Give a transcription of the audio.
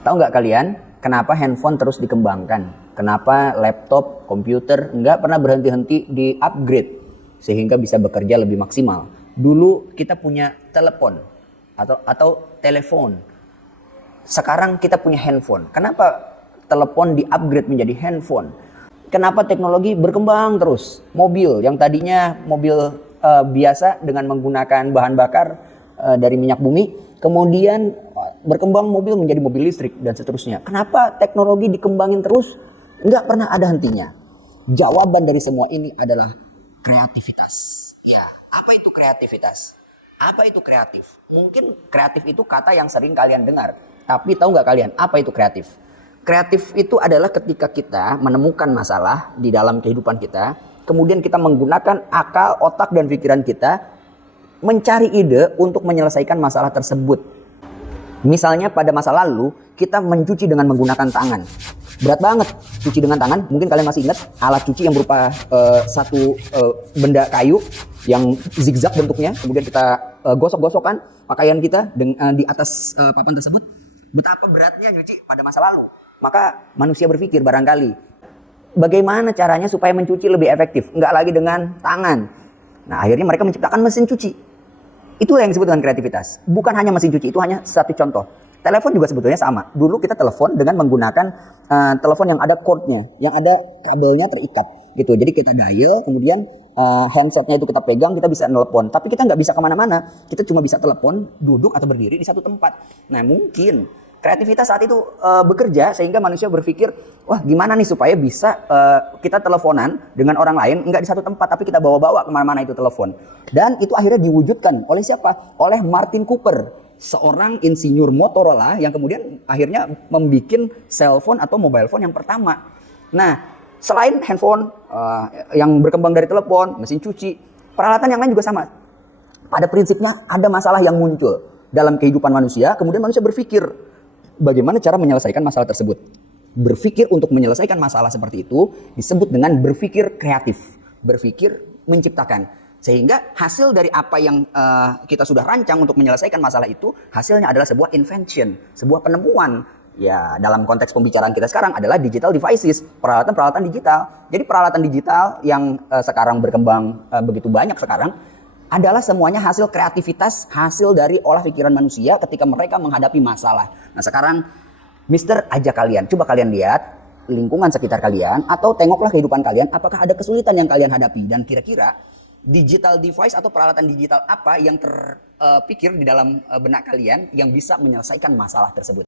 Tahu nggak kalian kenapa handphone terus dikembangkan? Kenapa laptop, komputer nggak pernah berhenti-henti di upgrade sehingga bisa bekerja lebih maksimal? Dulu kita punya telepon atau telepon. Sekarang kita punya handphone. Kenapa telepon di-upgrade menjadi handphone? Kenapa teknologi berkembang terus? Mobil yang tadinya mobil biasa dengan menggunakan bahan bakar dari minyak bumi, kemudian berkembang mobil menjadi mobil listrik dan seterusnya. Kenapa teknologi dikembangin terus? Nggak pernah ada hentinya. Jawaban dari semua ini adalah kreativitas. Ya, apa itu kreativitas? Apa itu kreatif? Mungkin kreatif itu kata yang sering kalian dengar. Tapi tahu nggak kalian apa itu kreatif? Kreatif itu adalah ketika kita menemukan masalah di dalam kehidupan kita, kemudian kita menggunakan akal, otak, dan pikiran kita mencari ide untuk menyelesaikan masalah tersebut. Misalnya pada masa lalu kita mencuci dengan menggunakan tangan. Berat banget cuci dengan tangan. Mungkin kalian masih ingat alat cuci yang berupa satu benda kayu yang zigzag bentuknya. Kemudian kita gosok-gosokkan pakaian kita di atas papan tersebut. Betapa beratnya nyuci pada masa lalu. Maka manusia berpikir barangkali bagaimana caranya supaya mencuci lebih efektif. Enggak lagi dengan tangan. Nah akhirnya mereka menciptakan mesin cuci. Itulah yang disebut dengan kreativitas. Bukan hanya mesin cuci, itu hanya satu contoh. Telepon juga sebetulnya sama. Dulu kita telepon dengan menggunakan telepon yang ada cord-nya, yang ada kabelnya terikat gitu. Jadi kita dial, kemudian handsetnya itu kita pegang, kita bisa telepon. Tapi kita nggak bisa kemana-mana. Kita cuma bisa telepon, duduk atau berdiri di satu tempat. Nah mungkin kreativitas saat itu bekerja sehingga manusia berpikir, wah gimana nih supaya bisa kita teleponan dengan orang lain, nggak di satu tempat tapi kita bawa-bawa kemana-mana itu telepon. Dan itu akhirnya diwujudkan oleh siapa? Oleh Martin Cooper, seorang insinyur Motorola yang kemudian akhirnya membuat cellphone atau mobile phone yang pertama. Nah selain handphone yang berkembang dari telepon, mesin cuci, peralatan yang lain juga sama. Pada prinsipnya ada masalah yang muncul dalam kehidupan manusia, kemudian manusia berpikir, bagaimana cara menyelesaikan masalah tersebut? Berpikir untuk menyelesaikan masalah seperti itu disebut dengan berpikir kreatif, berpikir menciptakan. Sehingga hasil dari apa yang kita sudah rancang untuk menyelesaikan masalah itu, hasilnya adalah sebuah invention, sebuah penemuan. Ya, dalam konteks pembicaraan kita sekarang adalah digital devices, peralatan-peralatan digital. Jadi peralatan digital yang sekarang berkembang begitu banyak sekarang, adalah semuanya hasil kreativitas, hasil dari olah pikiran manusia ketika mereka menghadapi masalah. Nah sekarang Mister ajak kalian, coba kalian lihat lingkungan sekitar kalian atau tengoklah kehidupan kalian, apakah ada kesulitan yang kalian hadapi dan kira-kira digital device atau peralatan digital apa yang terpikir di dalam benak kalian yang bisa menyelesaikan masalah tersebut.